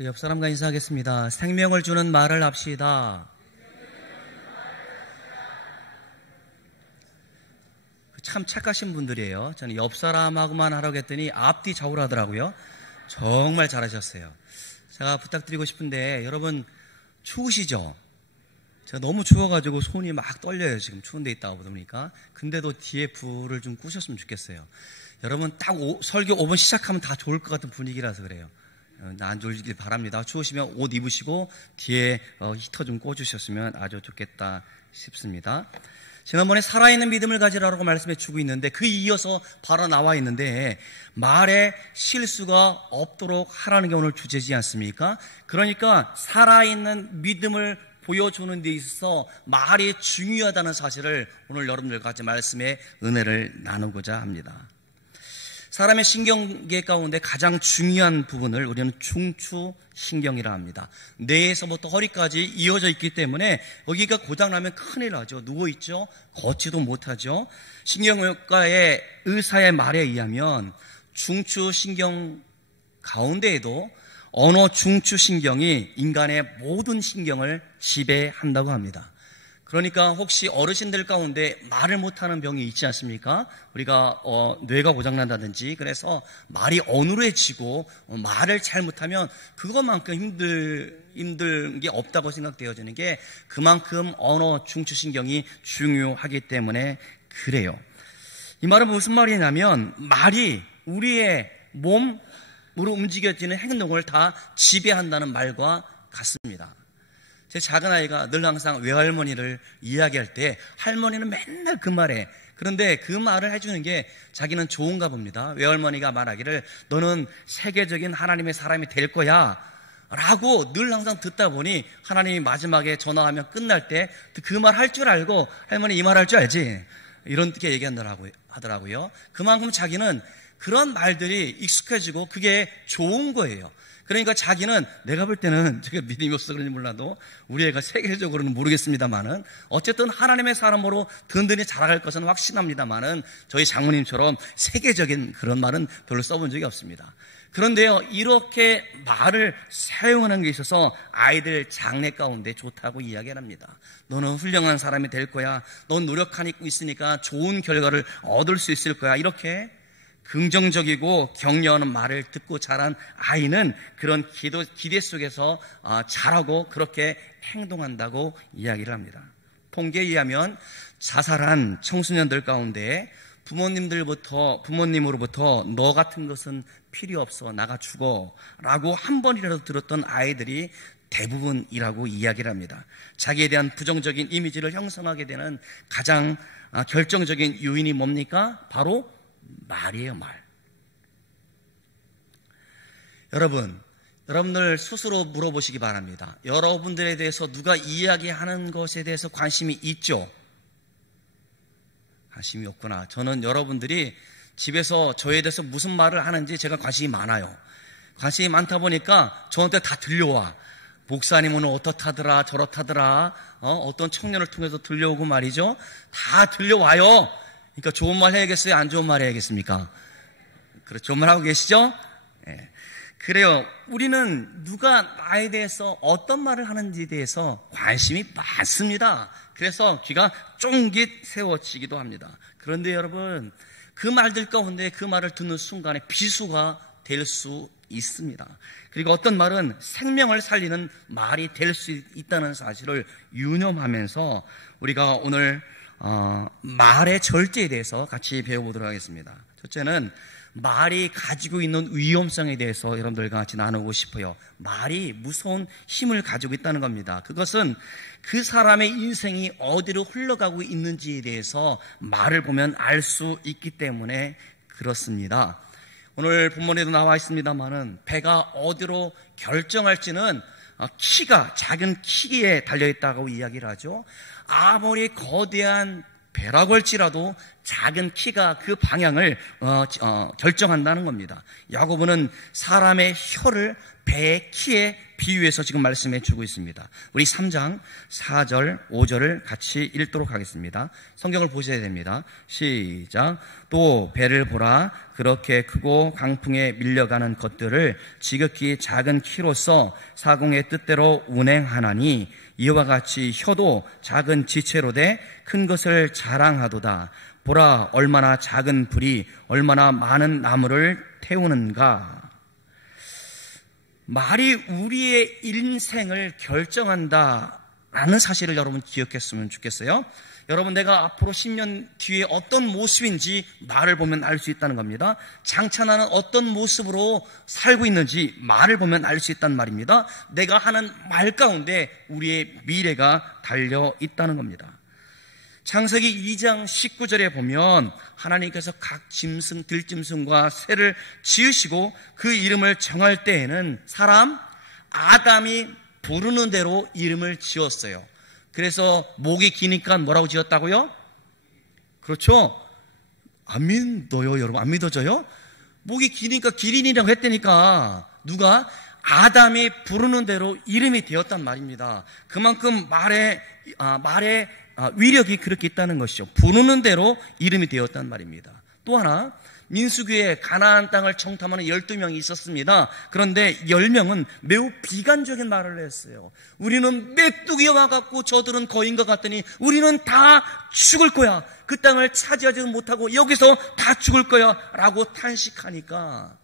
옆 사람과 인사하겠습니다. 생명을 주는 말을 합시다. 참 착하신 분들이에요. 저는 옆 사람하고만 하라고 했더니 앞뒤 좌우로 하더라고요. 정말 잘하셨어요. 제가 부탁드리고 싶은데 여러분 추우시죠? 제가 너무 추워가지고 손이 막 떨려요. 지금 추운 데 있다 보니까. 근데도 뒤에 불을 좀 끄셨으면 좋겠어요. 여러분 딱 설교 5분 시작하면 다 좋을 것 같은 분위기라서 그래요. 안 졸길 바랍니다. 추우시면 옷 입으시고 뒤에 히터 좀 꽂으셨으면 아주 좋겠다 싶습니다. 지난번에 살아있는 믿음을 가지라고 말씀해 주고 있는데 그 이어서 바로 나와 있는데 말에 실수가 없도록 하라는 게 오늘 주제지 않습니까? 그러니까 살아있는 믿음을 보여주는 데 있어서 말이 중요하다는 사실을 오늘 여러분들과 같이 말씀의 은혜를 나누고자 합니다. 사람의 신경계 가운데 가장 중요한 부분을 우리는 중추신경이라 합니다. 뇌에서부터 허리까지 이어져 있기 때문에 여기가 고장나면 큰일 나죠. 누워있죠. 걷지도 못하죠. 신경외과의 의사의 말에 의하면 중추신경 가운데에도 언어 중추신경이 인간의 모든 신경을 지배한다고 합니다. 그러니까 혹시 어르신들 가운데 말을 못하는 병이 있지 않습니까? 우리가 뇌가 고장난다든지 그래서 말이 어눌해지고 말을 잘 못하면 그것만큼 힘든 게 없다고 생각되어지는 게 그만큼 언어 중추신경이 중요하기 때문에 그래요. 이 말은 무슨 말이냐면 말이 우리의 몸으로 움직여지는 행동을 다 지배한다는 말과 같습니다. 제 작은 아이가 늘 항상 외할머니를 이야기할 때 할머니는 맨날 그 말에 그런데 그 말을 해주는 게 자기는 좋은가 봅니다. 외할머니가 말하기를 너는 세계적인 하나님의 사람이 될 거야 라고 늘 항상 듣다 보니 하나님이 마지막에 전화하면 끝날 때 그 말 할 줄 알고 할머니 이 말 할 줄 알지? 이렇게 얘기하더라고요. 그만큼 자기는 그런 말들이 익숙해지고 그게 좋은 거예요. 그러니까 자기는 내가 볼 때는 제가 믿음이 없어서 그런지 몰라도 우리 애가 세계적으로는 모르겠습니다만은 어쨌든 하나님의 사람으로 든든히 자라갈 것은 확신합니다만은 저희 장모님처럼 세계적인 그런 말은 별로 써본 적이 없습니다. 그런데요, 이렇게 말을 사용하는 게 있어서 아이들 장래 가운데 좋다고 이야기를 합니다. 너는 훌륭한 사람이 될 거야. 넌 노력하고 있으니까 좋은 결과를 얻을 수 있을 거야. 이렇게 긍정적이고 격려하는 말을 듣고 자란 아이는 그런 기대 속에서 자라고 그렇게 행동한다고 이야기를 합니다. 통계에 의하면 자살한 청소년들 가운데 부모님으로부터 너 같은 것은 필요 없어 나가 죽어 라고 한 번이라도 들었던 아이들이 대부분이라고 이야기를 합니다. 자기에 대한 부정적인 이미지를 형성하게 되는 가장 결정적인 요인이 뭡니까? 바로 말이에요, 말. 여러분들 스스로 물어보시기 바랍니다. 여러분들에 대해서 누가 이야기하는 것에 대해서 관심이 있죠? 관심이 없구나. 저는 여러분들이 집에서 저에 대해서 무슨 말을 하는지 제가 관심이 많아요. 관심이 많다 보니까 저한테 다 들려와. 목사님은 어떻다더라 저렇다더라 어떤 청년을 통해서 들려오고 말이죠. 다 들려와요. 그러니까 좋은 말 해야겠어요? 안 좋은 말 해야겠습니까? 그렇죠. 좋은 말 하고 계시죠? 네. 그래요. 우리는 누가 나에 대해서 어떤 말을 하는지에 대해서 관심이 많습니다. 그래서 귀가 쫑깃 세워지기도 합니다. 그런데 여러분, 그 말들 가운데 그 말을 듣는 순간에 비수가 될 수 있습니다. 그리고 어떤 말은 생명을 살리는 말이 될 수 있다는 사실을 유념하면서 우리가 오늘 말의 절제에 대해서 같이 배워보도록 하겠습니다. 첫째는 말이 가지고 있는 위험성에 대해서 여러분들과 같이 나누고 싶어요. 말이 무서운 힘을 가지고 있다는 겁니다. 그것은 그 사람의 인생이 어디로 흘러가고 있는지에 대해서 말을 보면 알 수 있기 때문에 그렇습니다. 오늘 본문에도 나와 있습니다만은 배가 어디로 결정할지는 작은 키에 달려있다고 이야기를 하죠. 아무리 거대한 배라고 할지라도 작은 키가 그 방향을 결정한다는 겁니다. 야고보는 사람의 혀를 배의 키에 비유해서 지금 말씀해 주고 있습니다. 우리 3장 4절 5절을 같이 읽도록 하겠습니다. 성경을 보셔야 됩니다. 시작. 또 배를 보라. 그렇게 크고 강풍에 밀려가는 것들을 지극히 작은 키로서 사공의 뜻대로 운행하나니 이와 같이 혀도 작은 지체로 돼 큰 것을 자랑하도다. 보라, 얼마나 작은 불이 얼마나 많은 나무를 태우는가. 말이 우리의 인생을 결정한다라는 사실을 여러분 기억했으면 좋겠어요. 여러분, 내가 앞으로 10년 뒤에 어떤 모습인지 말을 보면 알 수 있다는 겁니다. 장차 나는 어떤 모습으로 살고 있는지 말을 보면 알 수 있단 말입니다. 내가 하는 말 가운데 우리의 미래가 달려 있다는 겁니다. 창세기 2장 19절에 보면 하나님께서 각 짐승, 들짐승과 새를 지으시고 그 이름을 정할 때에는 사람 아담이 부르는 대로 이름을 지었어요. 그래서 목이 기니까 뭐라고 지었다고요? 그렇죠? 안 믿어요, 여러분? 안 믿어져요? 목이 기니까 기린이라고 했다니까. 누가? 아담이 부르는 대로 이름이 되었단 말입니다. 그만큼 말의 위력이 그렇게 있다는 것이죠. 부르는 대로 이름이 되었단 말입니다. 또 하나, 민수기에 가나안 땅을 청탐하는 12명이 있었습니다. 그런데 10명은 매우 비관적인 말을 했어요. 우리는 메뚜기에 와갖고 저들은 거인과 같더니 우리는 다 죽을 거야. 그 땅을 차지하지도 못하고 여기서 다 죽을 거야 라고 탄식하니까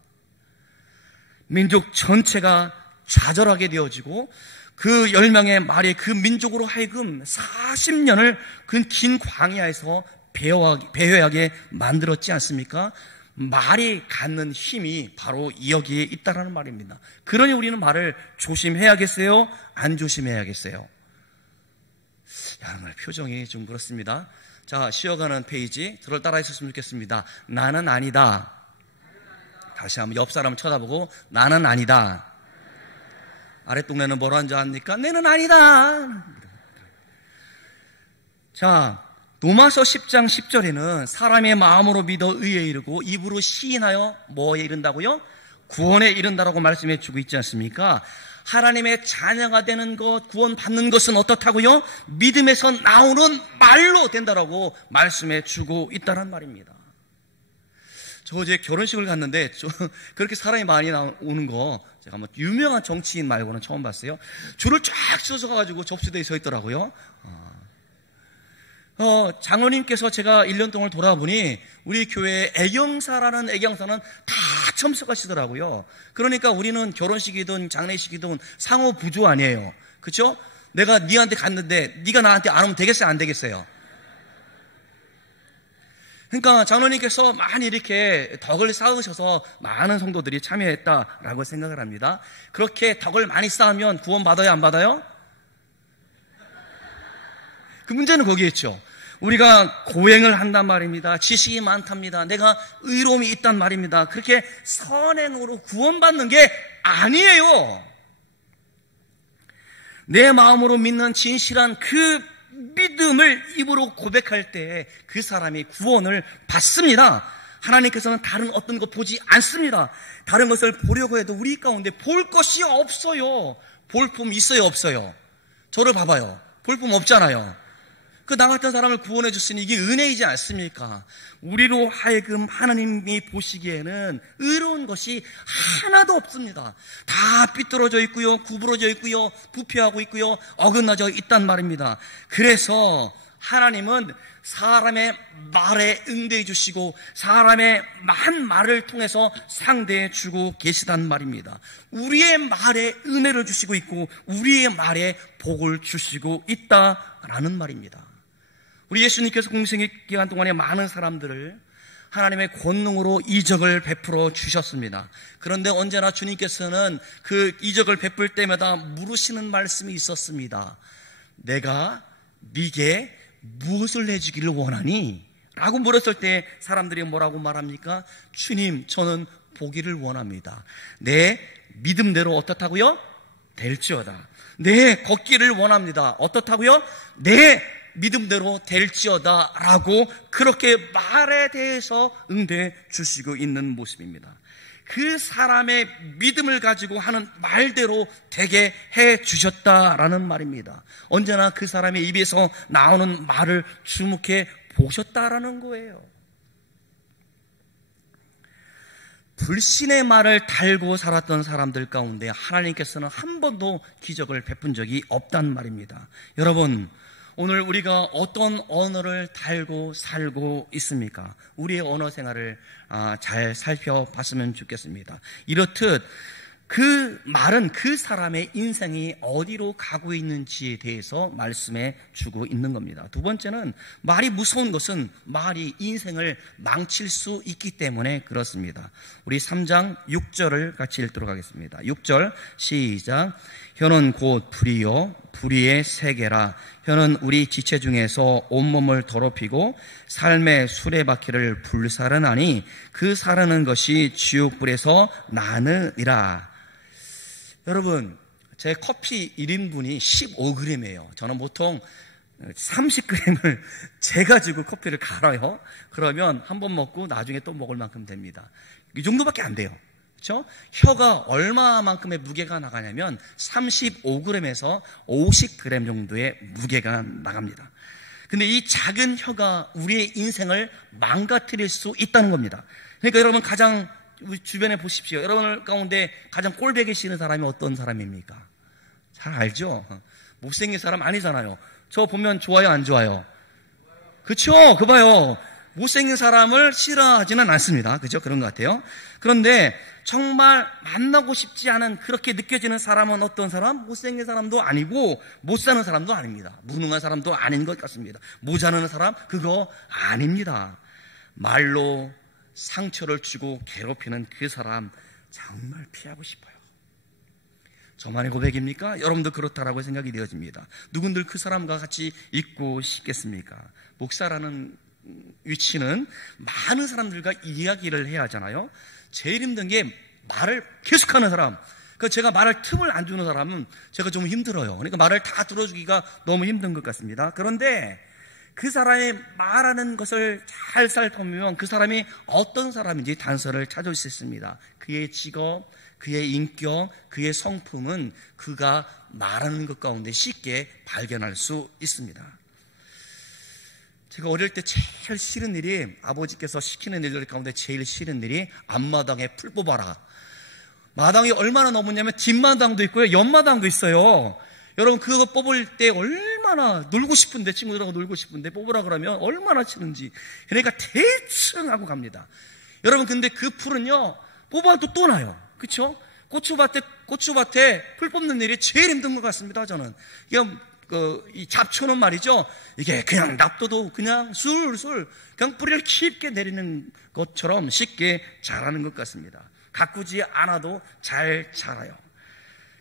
민족 전체가 좌절하게 되어지고 그 10명의 말이 그 민족으로 하여금 40년을 그 긴 광야에서 배회하게 만들었지 않습니까? 말이 갖는 힘이 바로 여기에 있다는 말입니다. 그러니 우리는 말을 조심해야겠어요? 안 조심해야겠어요? 여러분의 표정이 좀 그렇습니다. 자, 쉬어가는 페이지 저를 따라 했었으면 좋겠습니다. 나는 아니다. 다시 한번 옆 사람을 쳐다보고 나는 아니다. 아랫동네는 뭐라는 줄 압니까? 내는 아니다. 자, 로마서 10장 10절에는 사람의 마음으로 믿어 의에 이르고 입으로 시인하여 뭐에 이른다고요? 구원에 이른다라고 말씀해 주고 있지 않습니까? 하나님의 자녀가 되는 것, 구원받는 것은 어떻다고요? 믿음에서 나오는 말로 된다라고 말씀해 주고 있다는 말입니다. 저 어제 결혼식을 갔는데 그렇게 사람이 많이 오는 거 제가 뭐 유명한 정치인 말고는 처음 봤어요. 줄을 쫙 서서 가지고 접수대에 서 있더라고요. 장로님께서 제가 1년 동안 돌아보니 우리 교회에 애경사라는 애경사는 다 참석하시더라고요. 그러니까 우리는 결혼식이든 장례식이든 상호 부조 아니에요. 그렇죠? 내가 니한테 갔는데 니가 나한테 안 오면 되겠어요? 안 되겠어요? 그러니까 장로님께서 많이 이렇게 덕을 쌓으셔서 많은 성도들이 참여했다라고 생각을 합니다. 그렇게 덕을 많이 쌓으면 구원 받아요? 안 받아요? 그 문제는 거기에 있죠. 우리가 고행을 한단 말입니다. 지식이 많답니다. 내가 의로움이 있단 말입니다. 그렇게 선행으로 구원받는 게 아니에요. 내 마음으로 믿는 진실한 그 믿음을 입으로 고백할 때 그 사람이 구원을 받습니다. 하나님께서는 다른 어떤 것 보지 않습니다. 다른 것을 보려고 해도 우리 가운데 볼 것이 없어요. 볼품 있어요, 없어요? 저를 봐봐요. 볼품 없잖아요. 나 같은 사람을 구원해 줬으니 이게 은혜이지 않습니까? 우리로 하여금 하나님이 보시기에는 의로운 것이 하나도 없습니다. 다 삐뚤어져 있고요, 구부러져 있고요, 부패하고 있고요, 어긋나져 있단 말입니다. 그래서 하나님은 사람의 말에 응대해 주시고 사람의 한 말을 통해서 상대해 주고 계시단 말입니다. 우리의 말에 은혜를 주시고 있고 우리의 말에 복을 주시고 있다라는 말입니다. 우리 예수님께서 공생의 기간 동안에 많은 사람들을 하나님의 권능으로 이적을 베풀어 주셨습니다. 그런데 언제나 주님께서는 그 이적을 베풀 때마다 물으시는 말씀이 있었습니다. 내가 네게 무엇을 해주기를 원하니? 라고 물었을 때 사람들이 뭐라고 말합니까? 주님, 저는 보기를 원합니다. 내 믿음대로 어떻다고요? 될지어다. 내 걷기를 원합니다. 어떻다고요? 내 믿음대로 될지어다 라고 그렇게 말에 대해서 응대해 주시고 있는 모습입니다. 그 사람의 믿음을 가지고 하는 말대로 되게 해 주셨다라는 말입니다. 언제나 그 사람의 입에서 나오는 말을 주목해 보셨다라는 거예요. 불신의 말을 달고 살았던 사람들 가운데 하나님께서는 한 번도 기적을 베푼 적이 없단 말입니다. 여러분, 오늘 우리가 어떤 언어를 달고 살고 있습니까? 우리의 언어 생활을 잘 살펴봤으면 좋겠습니다. 이렇듯 그 말은 그 사람의 인생이 어디로 가고 있는지에 대해서 말씀해 주고 있는 겁니다. 두 번째는 말이 무서운 것은 말이 인생을 망칠 수 있기 때문에 그렇습니다. 우리 3장 6절을 같이 읽도록 하겠습니다. 6절 시작. 혀는 곧 불이요 불의의 세계라. 혀는 우리 지체 중에서 온몸을 더럽히고 삶의 수레바퀴를 불사르나니 그 사르는 것이 지옥불에서 나느니라. 여러분, 제 커피 1인분이 15g이에요. 저는 보통 30g을 재가지고 커피를 갈아요. 그러면 한 번 먹고 나중에 또 먹을 만큼 됩니다. 이 정도밖에 안 돼요. 그렇죠? 혀가 얼마만큼의 무게가 나가냐면 35g에서 50g 정도의 무게가 나갑니다. 근데 이 작은 혀가 우리의 인생을 망가뜨릴 수 있다는 겁니다. 그러니까 여러분 가장 우리 주변에 보십시오. 여러분 가운데 가장 꼴배기 싫은 사람이 어떤 사람입니까? 잘 알죠? 못생긴 사람 아니잖아요. 저 보면 좋아요, 안 좋아요? 그쵸? 그 봐요. 못생긴 사람을 싫어하지는 않습니다. 그죠? 그런 것 같아요. 그런데 정말 만나고 싶지 않은 그렇게 느껴지는 사람은 어떤 사람? 못생긴 사람도 아니고 못 사는 사람도 아닙니다. 무능한 사람도 아닌 것 같습니다. 모자라는 사람? 그거 아닙니다. 말로 상처를 주고 괴롭히는 그 사람 정말 피하고 싶어요. 저만의 고백입니까? 여러분도 그렇다라고 생각이 되어집니다. 누군들 그 사람과 같이 있고 싶겠습니까? 목사라는 위치는 많은 사람들과 이야기를 해야 하잖아요. 제일 힘든 게 말을 계속하는 사람. 제가 말할 틈을 안 주는 사람은 제가 좀 힘들어요. 그러니까 말을 다 들어주기가 너무 힘든 것 같습니다. 그런데 그 사람이 말하는 것을 잘 살펴보면 그 사람이 어떤 사람인지 단서를 찾을 수 있습니다. 그의 직업, 그의 인격, 그의 성품은 그가 말하는 것 가운데 쉽게 발견할 수 있습니다. 제가 어릴 때 제일 싫은 일이, 아버지께서 시키는 일들 가운데 제일 싫은 일이 앞마당에 풀 뽑아라. 마당이 얼마나 넘었냐면 뒷마당도 있고요, 옆마당도 있어요. 여러분 그거 뽑을 때 얼마나 놀고 싶은데, 친구들하고 놀고 싶은데 뽑으라 그러면 얼마나 싫은지. 그러니까 대충 하고 갑니다. 여러분 근데 그 풀은요 뽑아도 또 나요. 그렇죠? 고추밭에 풀 뽑는 일이 제일 힘든 것 같습니다. 저는 이 잡초는 말이죠, 이게 그냥 납둬도 그냥 술술 그냥 뿌리를 깊게 내리는 것처럼 쉽게 자라는 것 같습니다. 가꾸지 않아도 잘 자라요.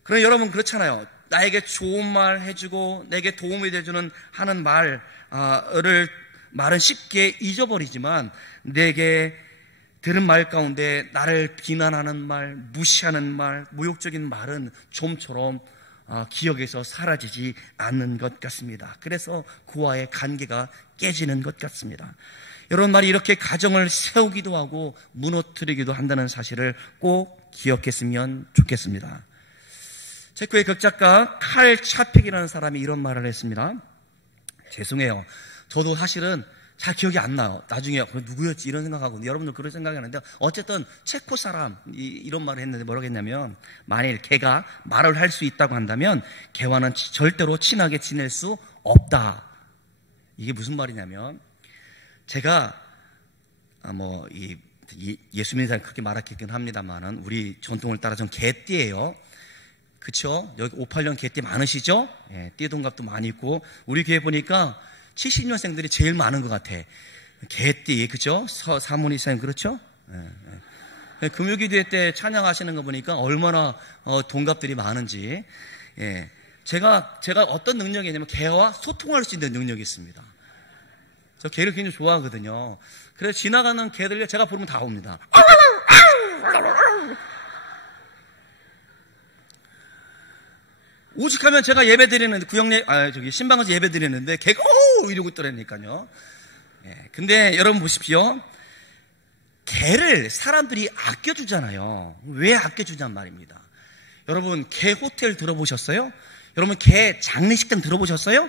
그럼 여러분 그렇잖아요. 나에게 좋은 말 해주고 내게 도움이 돼주는 하는 말은 쉽게 잊어버리지만, 내게 들은 말 가운데 나를 비난하는 말, 무시하는 말, 모욕적인 말은 좀처럼 기억에서 사라지지 않는 것 같습니다. 그래서 그와의 관계가 깨지는 것 같습니다. 이런 말이 이렇게 가정을 세우기도 하고 무너뜨리기도 한다는 사실을 꼭 기억했으면 좋겠습니다. 체코의 극작가 칼 차펙이라는 사람이 이런 말을 했습니다. 죄송해요. 저도 사실은 잘 기억이 안 나요. 나중에 누구였지 이런 생각하고, 여러분들 그런 생각이 하는데, 어쨌든 체코 사람 이런 말을 했는데 뭐라고 했냐면, 만일 걔가 말을 할 수 있다고 한다면 걔와는 절대로 친하게 지낼 수 없다. 이게 무슨 말이냐면, 제가 예수 믿는 사람이 그렇게 말하긴 합니다만은 우리 전통을 따라 전 개띠예요. 그쵸? 여기 58년 개띠 많으시죠? 예, 띠 동갑도 많이 있고, 우리 교회 보니까 70년생들이 제일 많은 것 같아. 개띠, 그죠? 사모님 이사님, 그렇죠? 예. 금요기도회 때 찬양하시는 거 보니까 얼마나 동갑들이 많은지. 예. 제가 어떤 능력이 있냐면 개와 소통할 수 있는 능력이 있습니다. 저 개를 굉장히 좋아하거든요. 그래서 지나가는 개들 제가 부르면 다 옵니다. 오죽하면 제가 예배 드리는데, 신방에서 예배 드리는데 개가 오! 이러고 있더라니까요. 예, 근데 여러분 보십시오. 개를 사람들이 아껴주잖아요. 왜 아껴주냔 말입니다. 여러분, 개 호텔 들어보셨어요? 여러분, 개 장례식장 들어보셨어요?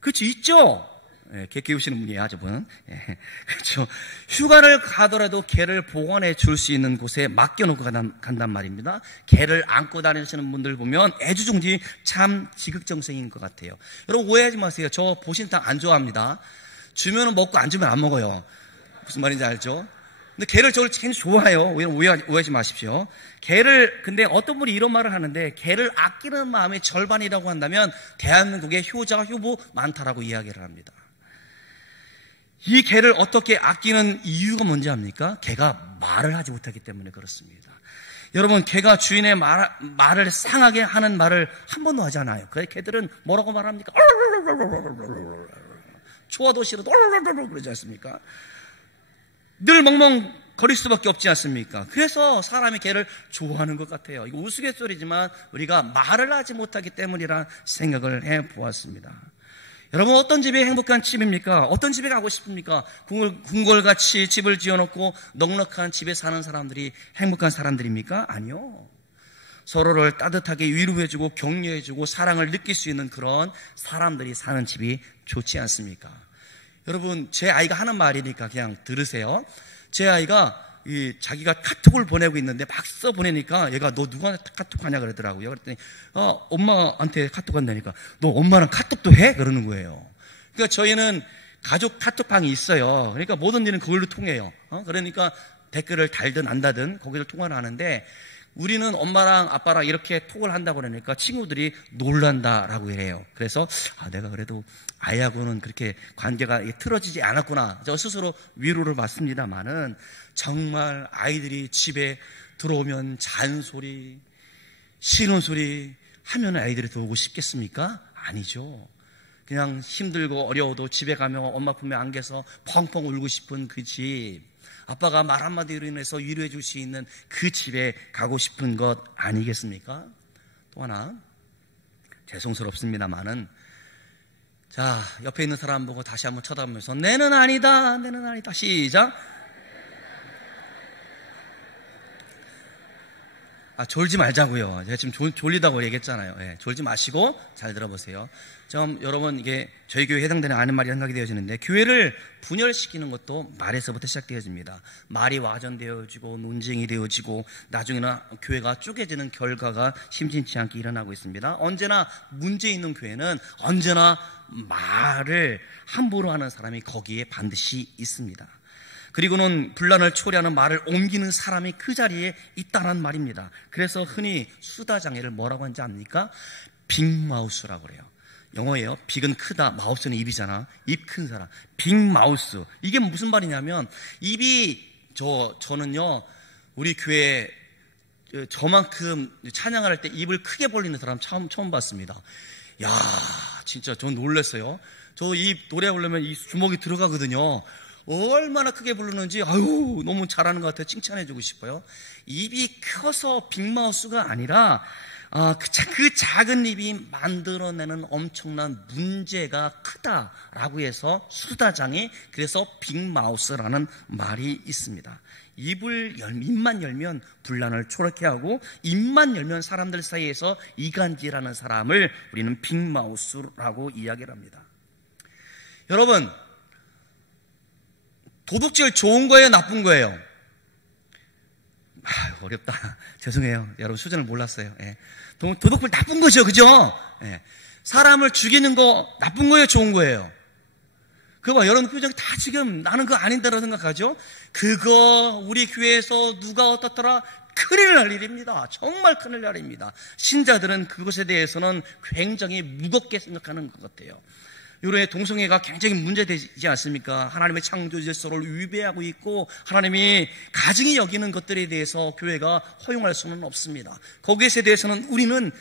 그렇죠, 있죠? 예, 개 키우시는 분이에요, 저분. 예, 그렇죠. 휴가를 가더라도 개를 보관해 줄 수 있는 곳에 맡겨놓고 간단 말입니다. 개를 안고 다니시는 분들 보면 애주중지 참 지극정성인 것 같아요. 여러분, 오해하지 마세요. 저 보신탕 안 좋아합니다. 주면은 먹고 안 주면 안 먹어요. 무슨 말인지 알죠? 근데 개를 저를 굉장히 좋아해요. 오해하지 마십시오. 근데 어떤 분이 이런 말을 하는데, 개를 아끼는 마음의 절반이라고 한다면 대한민국에 효자가 효부 많다라고 이야기를 합니다. 이 개를 어떻게 아끼는 이유가 뭔지 압니까? 개가 말을 하지 못하기 때문에 그렇습니다. 여러분, 개가 주인의 말을 상하게 하는 말을 한 번도 하지 않아요. 그래서 개들은 뭐라고 말합니까? 좋아도 싫어도 그러지 않습니까? 늘 멍멍거릴 수밖에 없지 않습니까? 그래서 사람이 개를 좋아하는 것 같아요. 이거 우스갯소리지만 우리가 말을 하지 못하기 때문이라는 생각을 해보았습니다. 여러분, 어떤 집이 행복한 집입니까? 어떤 집에 가고 싶습니까? 궁궐같이 집을 지어놓고 넉넉한 집에 사는 사람들이 행복한 사람들입니까? 아니요. 서로를 따뜻하게 위로해주고 격려해주고 사랑을 느낄 수 있는 그런 사람들이 사는 집이 좋지 않습니까? 여러분, 제 아이가 하는 말이니까 그냥 들으세요. 제 아이가 자기가 카톡을 보내고 있는데 막 써보내니까 얘가 너 누구한테 카톡 하냐 그러더라고요. 그랬더니 엄마한테 카톡 한다니까 너 엄마랑 카톡도 해? 그러는 거예요. 그러니까 저희는 가족 카톡방이 있어요. 그러니까 모든 일은 그걸로 통해요. 그러니까 댓글을 달든 안 달든 거기서 통화를 하는데 우리는 엄마랑 아빠랑 이렇게 톡을 한다고 그러니까 친구들이 놀란다라고 해요. 그래서 내가 그래도 아이하고는 그렇게 관계가 틀어지지 않았구나. 저 스스로 위로를 받습니다만은 정말 아이들이 집에 들어오면 잔소리, 싫은 소리 하면 아이들이 들어오고 싶겠습니까? 아니죠. 그냥 힘들고 어려워도 집에 가면 엄마 품에 안겨서 펑펑 울고 싶은 그 집, 아빠가 말 한마디로 인해서 위로해 줄 수 있는 그 집에 가고 싶은 것 아니겠습니까? 또 하나, 죄송스럽습니다만은, 자, 옆에 있는 사람 보고 다시 한번 쳐다보면서, 내는 아니다, 내는 아니다. 시작. 졸지 말자고요. 제가 지금 졸리다고 얘기했잖아요. 예, 졸지 마시고 잘 들어보세요. 여러분, 이게 저희 교회에 해당되는 아는 말이 생각이 되어지는데, 교회를 분열시키는 것도 말에서부터 시작되어집니다. 말이 와전되어지고 논쟁이 되어지고 나중에는 교회가 쪼개지는 결과가 심심치 않게 일어나고 있습니다. 언제나 문제 있는 교회는 언제나 말을 함부로 하는 사람이 거기에 반드시 있습니다. 그리고는 분란을 초래하는 말을 옮기는 사람이 그 자리에 있다는 말입니다. 그래서 흔히 수다장애를 뭐라고 하는지 압니까? 빅마우스라고 그래요. 영어예요. 빅은 크다, 마우스는 입이잖아. 입 큰 사람. 빅마우스. 이게 무슨 말이냐면 입이 저는요 우리 교회 저만큼 찬양할 때 입을 크게 벌리는 사람 처음 봤습니다. 야, 진짜 전 놀랐어요. 저 입 노래 부르면 이 주먹이 들어가거든요. 얼마나 크게 부르는지 너무 잘하는 것 같아요. 칭찬해주고 싶어요. 입이 커서 빅마우스가 아니라 그 작은 입이 만들어내는 엄청난 문제가 크다라고 해서 수다장애, 그래서 빅마우스라는 말이 있습니다. 입만 열면 분란을 초래케 하고 입만 열면 사람들 사이에서 이간질하는 사람을 우리는 빅마우스라고 이야기를 합니다. 여러분, 도둑질 좋은 거예요, 나쁜 거예요? 어렵다. 죄송해요. 여러분 수준을 몰랐어요. 예. 도둑질 나쁜 거죠, 그죠? 예. 사람을 죽이는 거 나쁜 거예요, 좋은 거예요? 그거 봐, 여러분 표정이 다 지금 나는 그거 아닌데라고 생각하죠? 그거 우리 교회에서 누가 어떻더라? 큰일 날 일입니다. 정말 큰일 날 일입니다. 신자들은 그것에 대해서는 굉장히 무겁게 생각하는 것 같아요. 요런의 동성애가 굉장히 문제되지 않습니까? 하나님의 창조 질서를 위배하고 있고 하나님이 가증히 여기는 것들에 대해서 교회가 허용할 수는 없습니다. 거기에 대해서는 우리는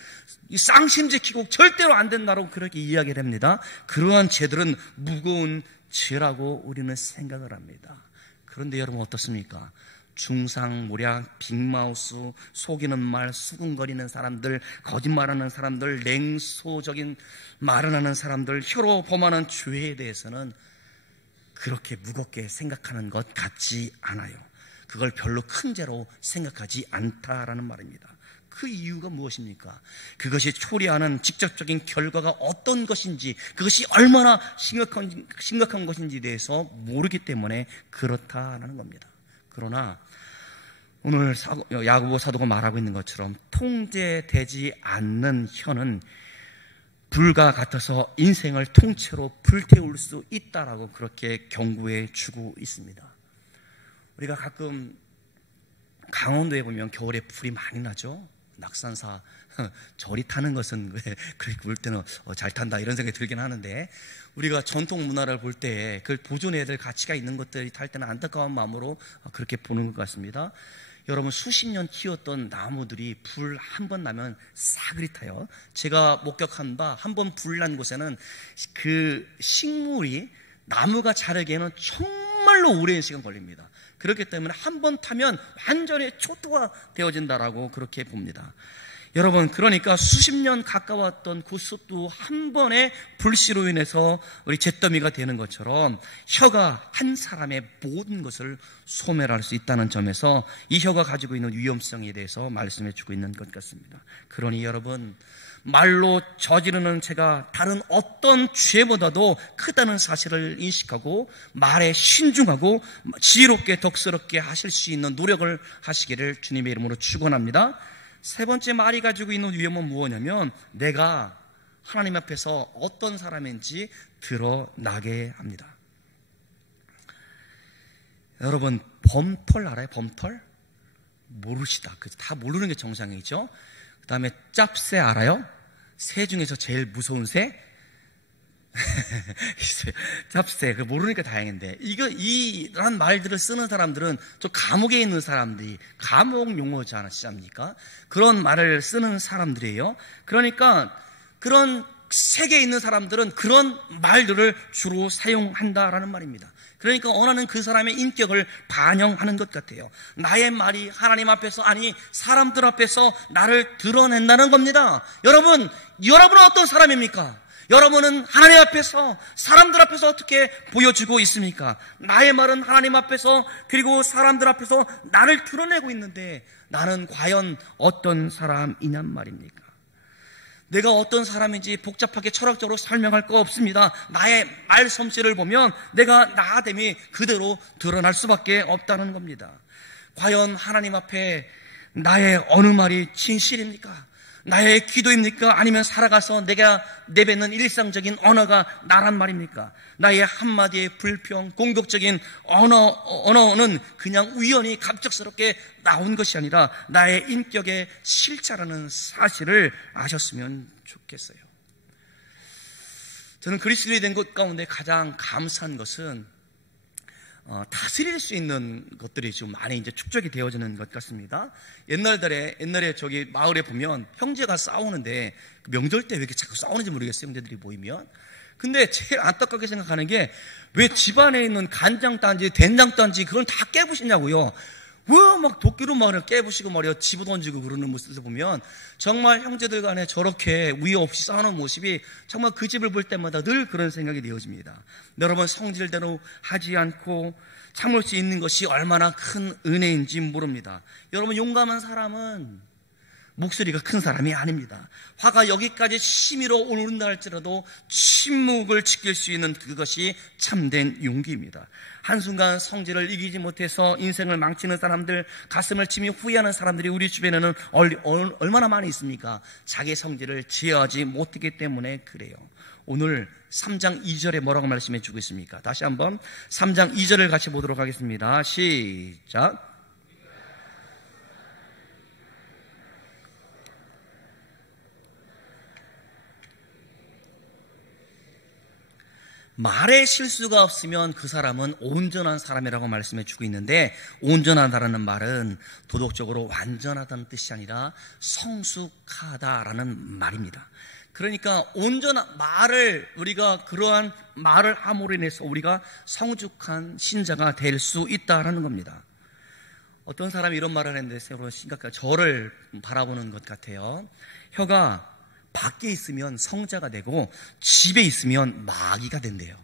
쌍심 지키고 절대로 안 된다고 그렇게 이야기를 합니다. 그러한 죄들은 무거운 죄라고 우리는 생각을 합니다. 그런데 여러분 어떻습니까? 중상모략, 빅마우스, 속이는 말, 수군거리는 사람들, 거짓말하는 사람들, 냉소적인 말을 하는 사람들, 혀로 범하는 죄에 대해서는 그렇게 무겁게 생각하는 것 같지 않아요. 그걸 별로 큰 죄로 생각하지 않다라는 말입니다. 그 이유가 무엇입니까? 그것이 초래하는 직접적인 결과가 어떤 것인지, 그것이 얼마나 심각한 것인지에 대해서 모르기 때문에 그렇다라는 겁니다. 그러나 오늘 야고보 사도가 말하고 있는 것처럼 통제되지 않는 혀는 불과 같아서 인생을 통째로 불태울 수 있다라고 그렇게 경고해 주고 있습니다. 우리가 가끔 강원도에 보면 겨울에 불이 많이 나죠. 낙산사 저리 타는 것은 왜 그렇게 볼 때는 잘 탄다 이런 생각이 들긴 하는데, 우리가 전통 문화를 볼 때 그걸 보존해야 될 가치가 있는 것들이 탈 때는 안타까운 마음으로 그렇게 보는 것 같습니다. 여러분, 수십 년 키웠던 나무들이 불 한 번 나면 싸그리 타요. 제가 목격한 바, 한 번 불 난 곳에는 그 식물이 나무가 자라기에는 정말로 오랜 시간 걸립니다. 그렇기 때문에 한 번 타면 완전히 초토화 되어진다라고 그렇게 봅니다. 여러분, 그러니까 수십 년 가까웠던 그 숲도 한 번의 불씨로 인해서 우리 잿더미가 되는 것처럼 혀가 한 사람의 모든 것을 소멸할 수 있다는 점에서 이 혀가 가지고 있는 위험성에 대해서 말씀해 주고 있는 것 같습니다. 그러니 여러분, 말로 저지르는 죄가 다른 어떤 죄보다도 크다는 사실을 인식하고 말에 신중하고 지혜롭게 덕스럽게 하실 수 있는 노력을 하시기를 주님의 이름으로 축원합니다. 세 번째 말이 가지고 있는 위험은 무엇이냐면, 내가 하나님 앞에서 어떤 사람인지 드러나게 합니다. 여러분, 범털 알아요? 범털? 모르시다. 다 모르는 게 정상이죠. 그 다음에 짭새 알아요? 새 중에서 제일 무서운 새? 짭새. 그 모르니까 다행인데, 이런 말들을 쓰는 사람들은 저 감옥에 있는 사람들이, 감옥 용어지 않습니까? 그런 말을 쓰는 사람들이에요. 그러니까 그런 세계에 있는 사람들은 그런 말들을 주로 사용한다라는 말입니다. 그러니까 언어는 그 사람의 인격을 반영하는 것 같아요. 나의 말이 하나님 앞에서, 아니 사람들 앞에서 나를 드러낸다는 겁니다. 여러분은 어떤 사람입니까? 여러분은 하나님 앞에서, 사람들 앞에서 어떻게 보여주고 있습니까? 나의 말은 하나님 앞에서 그리고 사람들 앞에서 나를 드러내고 있는데, 나는 과연 어떤 사람이냔 말입니까? 내가 어떤 사람인지 복잡하게 철학적으로 설명할 거 없습니다. 나의 말솜씨를 보면 내가 나됨이 그대로 드러날 수밖에 없다는 겁니다. 과연 하나님 앞에 나의 어느 말이 진실입니까? 나의 기도입니까? 아니면 살아가서 내가 내뱉는 일상적인 언어가 나란 말입니까? 나의 한마디의 불평, 공격적인 언어는 그냥 우연히 갑작스럽게 나온 것이 아니라 나의 인격의 실체라는 사실을 아셨으면 좋겠어요. 저는 그리스도인이 된 것 가운데 가장 감사한 것은 다스릴 수 있는 것들이 좀 많이 이제 축적이 되어지는 것 같습니다. 옛날에 저기 마을에 보면 형제가 싸우는데, 명절 때 왜 이렇게 자꾸 싸우는지 모르겠어요, 형제들이 모이면. 근데 제일 안타깝게 생각하는 게, 왜 집안에 있는 간장단지, 된장단지 그걸 다 깨부시냐고요. 왜 막 도끼로 말을 깨부시고 말이야, 집어던지고 그러는 모습을 보면 정말 형제들 간에 저렇게 위에 없이 싸우는 모습이 정말 그 집을 볼 때마다 늘 그런 생각이 되어집니다. 여러분, 성질대로 하지 않고 참을 수 있는 것이 얼마나 큰 은혜인지 모릅니다. 여러분, 용감한 사람은 목소리가 큰 사람이 아닙니다. 화가 여기까지 치밀어 오른다 할지라도 침묵을 지킬 수 있는 그것이 참된 용기입니다. 한순간 성질을 이기지 못해서 인생을 망치는 사람들, 가슴을 치며 후회하는 사람들이 우리 주변에는 얼마나 많이 있습니까? 자기 성질을 제어하지 못했기 때문에 그래요. 오늘 3장 2절에 뭐라고 말씀해 주고 있습니까? 다시 한번 3장 2절을 같이 보도록 하겠습니다. 시작. 말에 실수가 없으면 그 사람은 온전한 사람이라고 말씀해 주고 있는데, 온전하다라는 말은 도덕적으로 완전하다는 뜻이 아니라 성숙하다라는 말입니다. 그러니까 온전한 말을, 우리가 그러한 말을 함으로 인해서 우리가 성숙한 신자가 될 수 있다라는 겁니다. 어떤 사람이 이런 말을 했는데 새로 심각한 저를 바라보는 것 같아요. 혀가 밖에 있으면 성자가 되고 집에 있으면 마귀가 된대요.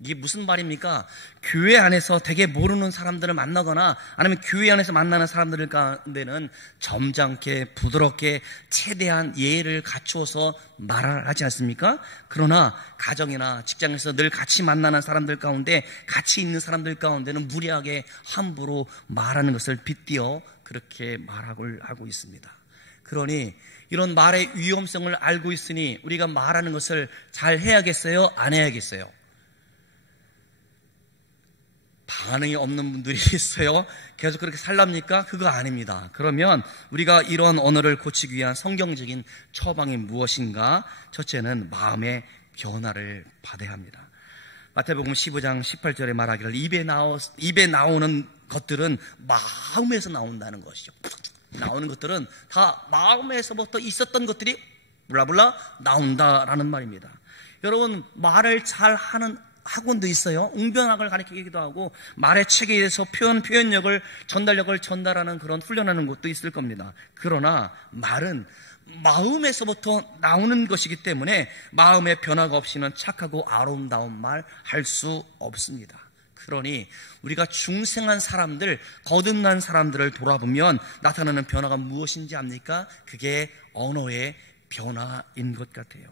이게 무슨 말입니까? 교회 안에서 되게 모르는 사람들을 만나거나 아니면 교회 안에서 만나는 사람들 가운데는 점잖게 부드럽게 최대한 예의를 갖추어서 말을 하지 않습니까? 그러나 가정이나 직장에서 늘 같이 만나는 사람들 가운데 같이 있는 사람들 가운데는 무리하게 함부로 말하는 것을 빗대어 그렇게 말하고 있습니다. 그러니 이런 말의 위험성을 알고 있으니 우리가 말하는 것을 잘 해야겠어요? 안 해야겠어요? 반응이 없는 분들이 있어요. 계속 그렇게 살랍니까? 그거 아닙니다. 그러면 우리가 이런 언어를 고치기 위한 성경적인 처방이 무엇인가? 첫째는 마음의 변화를 받아야 합니다. 마태복음 15장 18절에 말하기를 입에 나오는 것들은 마음에서 나온다는 것이죠. 나오는 것들은 다 마음에서부터 있었던 것들이 블라블라 나온다라는 말입니다. 여러분, 말을 잘 하는 학원도 있어요. 웅변학을 가르치기도 하고 말의 체계에서 표현력을 전달력을 전달하는 그런 훈련하는 곳도 있을 겁니다. 그러나 말은 마음에서부터 나오는 것이기 때문에 마음의 변화가 없이는 착하고 아름다운 말 할 수 없습니다. 그러니 우리가 중생한 사람들, 거듭난 사람들을 돌아보면 나타나는 변화가 무엇인지 압니까? 그게 언어의 변화인 것 같아요.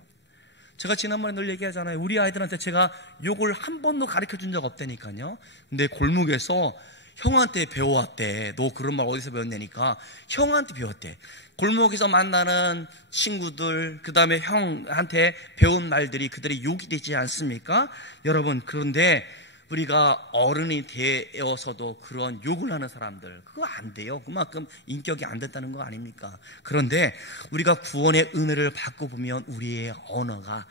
제가 지난번에 늘 얘기하잖아요. 우리 아이들한테 제가 욕을 한 번도 가르쳐준 적 없다니까요. 근데 골목에서 형한테 배워왔대. 너 그런 말 어디서 배웠냐니까 형한테 배웠대. 골목에서 만나는 친구들, 그 다음에 형한테 배운 말들이 그들의 욕이 되지 않습니까? 여러분, 그런데 우리가 어른이 되어서도 그런 욕을 하는 사람들, 그거 안 돼요. 그만큼 인격이 안 됐다는 거 아닙니까? 그런데 우리가 구원의 은혜를 받고 보면 우리의 언어가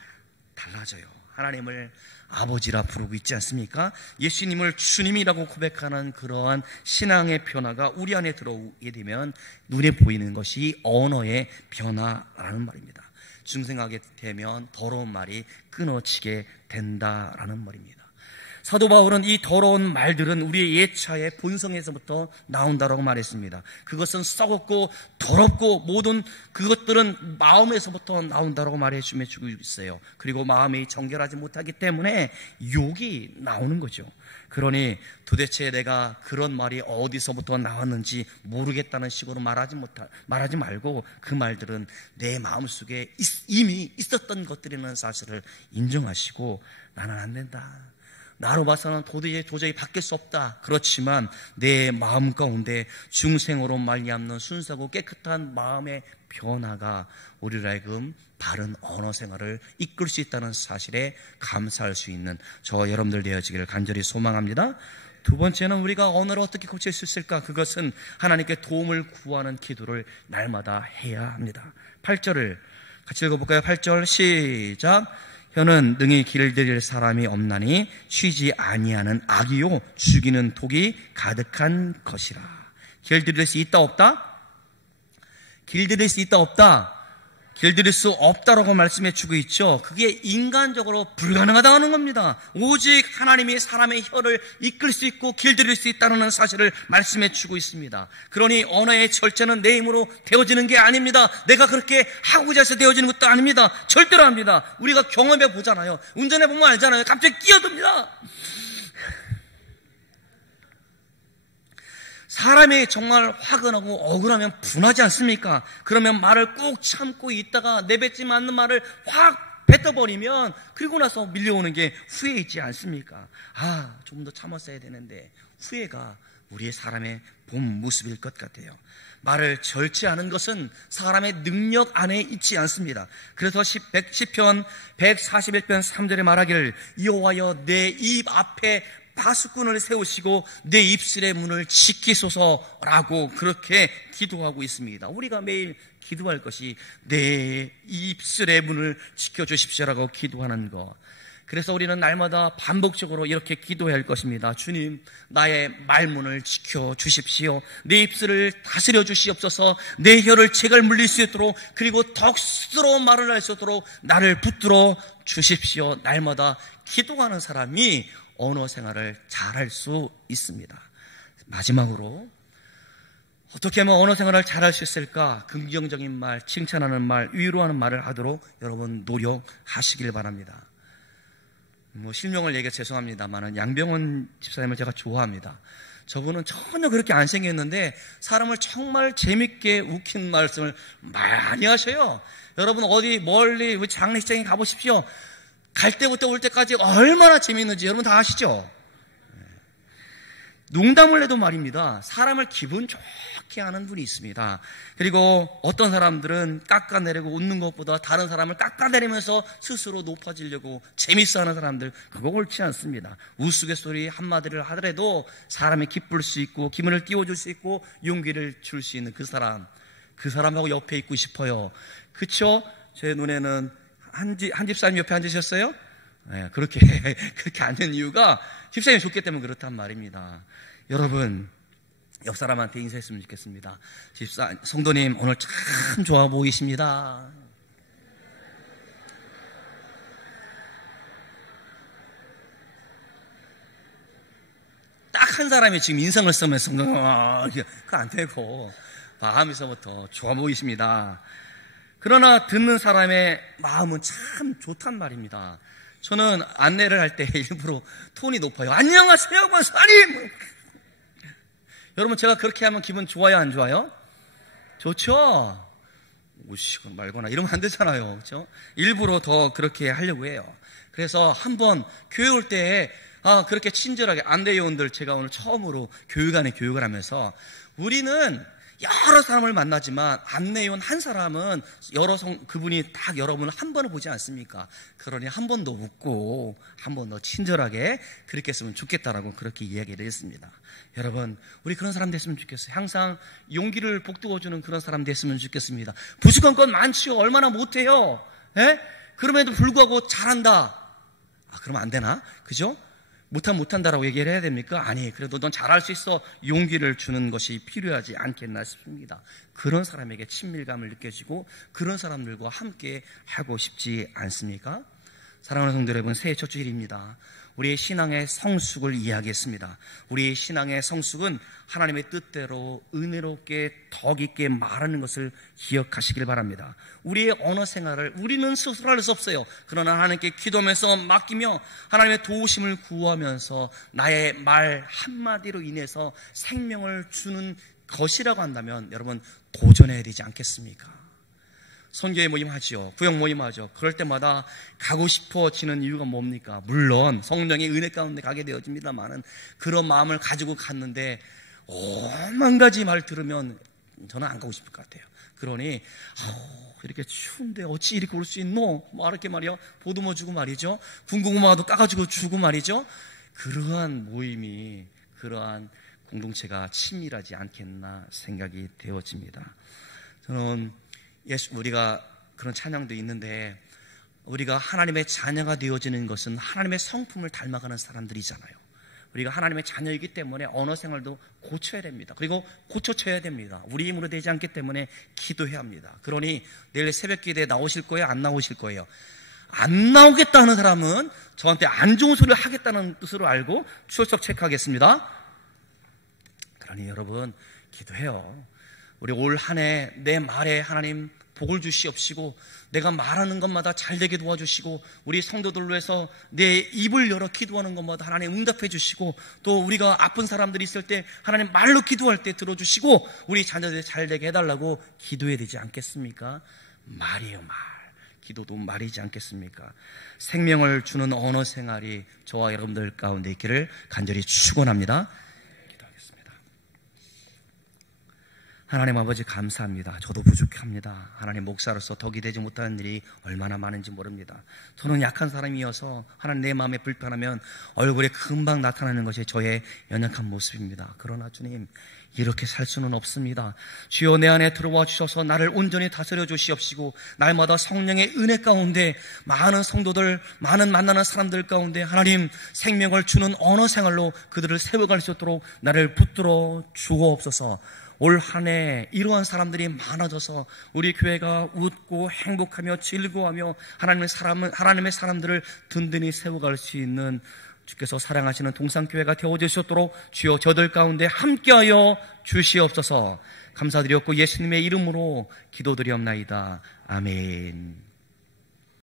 달라져요. 하나님을 아버지라 부르고 있지 않습니까? 예수님을 주님이라고 고백하는 그러한 신앙의 변화가 우리 안에 들어오게 되면 눈에 보이는 것이 언어의 변화라는 말입니다. 중생하게 되면 더러운 말이 끊어지게 된다라는 말입니다. 사도 바울은 이 더러운 말들은 우리의 예차의 본성에서부터 나온다라고 말했습니다. 그것은 썩었고 더럽고 모든 그것들은 마음에서부터 나온다라고 말해주고 있어요. 그리고 마음이 정결하지 못하기 때문에 욕이 나오는 거죠. 그러니 도대체 내가 그런 말이 어디서부터 나왔는지 모르겠다는 식으로 말하지 말고 그 말들은 내 마음속에 이미 있었던 것들이라는 사실을 인정하시고 나는 안 된다. 나로 봐서는 도저히 바뀔 수 없다. 그렇지만 내 마음 가운데 중생으로 말미암는 순수하고 깨끗한 마음의 변화가 우리를 하여금 바른 언어 생활을 이끌 수 있다는 사실에 감사할 수 있는 저 여러분들 되어지기를 간절히 소망합니다. 두 번째는 우리가 언어를 어떻게 고칠 수 있을까? 그것은 하나님께 도움을 구하는 기도를 날마다 해야 합니다. 8절을 같이 읽어볼까요? 8절 시작. 혀는 능히 길들일 사람이 없나니 쉬지 아니하는 악이요 죽이는 독이 가득한 것이라. 길들일 수 있다 없다? 길들일 수 있다 없다? 길들일 수 없다라고 말씀해 주고 있죠. 그게 인간적으로 불가능하다는 겁니다. 오직 하나님이 사람의 혀를 이끌 수 있고 길들일 수 있다는 사실을 말씀해 주고 있습니다. 그러니 언어의 절제는 내 힘으로 되어지는 게 아닙니다. 내가 그렇게 하고자 해서 되어지는 것도 아닙니다. 절대로 합니다. 우리가 경험해 보잖아요. 운전해 보면 알잖아요. 갑자기 끼어듭니다. 사람이 정말 화가 나고 억울하면 분하지 않습니까? 그러면 말을 꾹 참고 있다가 내뱉지 않는 말을 확 뱉어버리면 그리고 나서 밀려오는 게 후회이지 않습니까? 좀 더 참았어야 되는데 후회가 우리의 사람의 본 모습일 것 같아요. 말을 절제하는 것은 사람의 능력 안에 있지 않습니다. 그래서 시편 141편 3절에 말하기를 여호와여 내 입 앞에 파수꾼을 세우시고 내 입술의 문을 지키소서라고 그렇게 기도하고 있습니다. 우리가 매일 기도할 것이 내 입술의 문을 지켜주십시오라고 기도하는 것. 그래서 우리는 날마다 반복적으로 이렇게 기도해야 할 것입니다. 주님, 나의 말문을 지켜주십시오. 내 입술을 다스려 주시옵소서. 내 혀를 책을 물릴 수 있도록 그리고 더욱 스스러운 말을 할 수 있도록 나를 붙들어 주십시오. 날마다 기도하는 사람이 언어 생활을 잘할 수 있습니다. 마지막으로 어떻게 하면 언어 생활을 잘할 수 있을까? 긍정적인 말, 칭찬하는 말, 위로하는 말을 하도록 여러분 노력하시길 바랍니다. 실명을 얘기해 죄송합니다만 양병원 집사님을 제가 좋아합니다. 저분은 전혀 그렇게 안 생겼는데 사람을 정말 재밌게 웃긴 말씀을 많이 하셔요. 여러분 어디 멀리 장례식장에 가보십시오. 갈 때부터 올 때까지 얼마나 재밌는지 여러분 다 아시죠? 농담을 해도 말입니다. 사람을 기분 좋게 하는 분이 있습니다. 그리고 어떤 사람들은 깎아내리고 웃는 것보다 다른 사람을 깎아내리면서 스스로 높아지려고 재밌어하는 사람들, 그거 옳지 않습니다. 우스갯소리 한마디를 하더라도 사람이 기쁠 수 있고 기분을 띄워줄 수 있고 용기를 줄 수 있는 그 사람하고 옆에 있고 싶어요. 그쵸? 제 눈에는 한 집사님 옆에 앉으셨어요? 네, 그렇게 앉는 이유가 집사님이 좋기 때문에 그렇단 말입니다. 여러분, 옆 사람한테 인사했으면 좋겠습니다. 성도님, 오늘 참 좋아 보이십니다. 딱 한 사람이 지금 인상을 쓰면서, 그거 안 되고, 마음에서부터 좋아 보이십니다. 그러나 듣는 사람의 마음은 참 좋단 말입니다. 저는 안내를 할 때 일부러 톤이 높아요. 안녕하세요, 권사님! 여러분, 제가 그렇게 하면 기분 좋아요, 안 좋아요? 좋죠? 오시고 말거나 이러면 안 되잖아요. 그렇죠? 일부러 더 그렇게 하려고 해요. 그래서 한번 교회 올 때 그렇게 친절하게 안내요원들 제가 오늘 처음으로 교육안에 교육을 하면서 우리는 여러 사람을 만나지만 안내요원 한 사람은 그분이 딱 여러분을 한 번을 보지 않습니까? 그러니 한 번 더 웃고 한 번 더 친절하게 그렇게 했으면 좋겠다라고 그렇게 이야기를 했습니다. 여러분, 우리 그런 사람 됐으면 좋겠어요. 항상 용기를 북돋워주는 그런 사람 됐으면 좋겠습니다. 부족한 건 많지요. 얼마나 못해요. 예? 그럼에도 불구하고 잘한다. 그러면 안 되나? 그죠? 못한다라고 얘기를 해야 됩니까? 아니, 그래도 넌 잘할 수 있어. 용기를 주는 것이 필요하지 않겠나 싶습니다. 그런 사람에게 친밀감을 느껴지고 그런 사람들과 함께 하고 싶지 않습니까? 사랑하는 성도 여러분, 새해 첫 주일입니다. 우리의 신앙의 성숙을 이야기했습니다. 우리의 신앙의 성숙은 하나님의 뜻대로 은혜롭게 덕 있게 말하는 것을 기억하시길 바랍니다. 우리의 언어 생활을 우리는 스스로 할 수 없어요. 그러나 하나님께 기도하면서 맡기며 하나님의 도우심을 구하면서 나의 말 한마디로 인해서 생명을 주는 것이라고 한다면 여러분 도전해야 되지 않겠습니까? 선교회 모임 하지요. 구역 모임 하죠. 그럴 때마다 가고 싶어지는 이유가 뭡니까? 물론 성령의 은혜 가운데 가게 되어집니다만은 그런 마음을 가지고 갔는데 오만 가지 말 들으면 저는 안 가고 싶을 것 같아요. 그러니 이렇게 추운데 어찌 이렇게 올 수 있노? 이렇게 말이요. 보듬어 주고 말이죠. 군고구마도 까가지고 주고 말이죠. 그러한 모임이 그러한 공동체가 친밀하지 않겠나 생각이 되어집니다. 저는 우리가 그런 찬양도 있는데 우리가 하나님의 자녀가 되어지는 것은 하나님의 성품을 닮아가는 사람들이잖아요. 우리가 하나님의 자녀이기 때문에 언어 생활도 고쳐야 됩니다. 그리고 고쳐쳐야 됩니다. 우리 힘으로 되지 않기 때문에 기도해야 합니다. 그러니 내일 새벽 기도에 나오실 거예요? 안 나오실 거예요? 안 나오겠다는 사람은 저한테 안 좋은 소리를 하겠다는 뜻으로 알고 출석 체크하겠습니다. 그러니 여러분 기도해요. 우리 올 한 해 내 말에 하나님 복을 주시옵시고 내가 말하는 것마다 잘되게 도와주시고 우리 성도들로 해서 내 입을 열어 기도하는 것마다 하나님 응답해 주시고 또 우리가 아픈 사람들이 있을 때 하나님 말로 기도할 때 들어주시고 우리 자녀들 잘되게 해달라고 기도해야 되지 않겠습니까? 말이에요, 말. 기도도 말이지 않겠습니까? 생명을 주는 언어 생활이 저와 여러분들 가운데 있기를 간절히 축원합니다. 하나님 아버지 감사합니다. 저도 부족합니다. 하나님 목사로서 덕이 되지 못하는 일이 얼마나 많은지 모릅니다. 저는 약한 사람이어서 하나님 내 마음에 불편하면 얼굴에 금방 나타나는 것이 저의 연약한 모습입니다. 그러나 주님 이렇게 살 수는 없습니다. 주여 내 안에 들어와 주셔서 나를 온전히 다스려 주시옵시고 날마다 성령의 은혜 가운데 많은 성도들 많은 만나는 사람들 가운데 하나님 생명을 주는 언어 생활로 그들을 세워갈 수 있도록 나를 붙들어 주옵소서. 올 한 해 이러한 사람들이 많아져서 우리 교회가 웃고 행복하며 즐거워하며 하나님의 사람들을 든든히 세워갈 수 있는 주께서 사랑하시는 동산교회가 되어주셨도록 주여 저들 가운데 함께하여 주시옵소서. 감사드렸고 예수님의 이름으로 기도드리옵나이다. 아멘.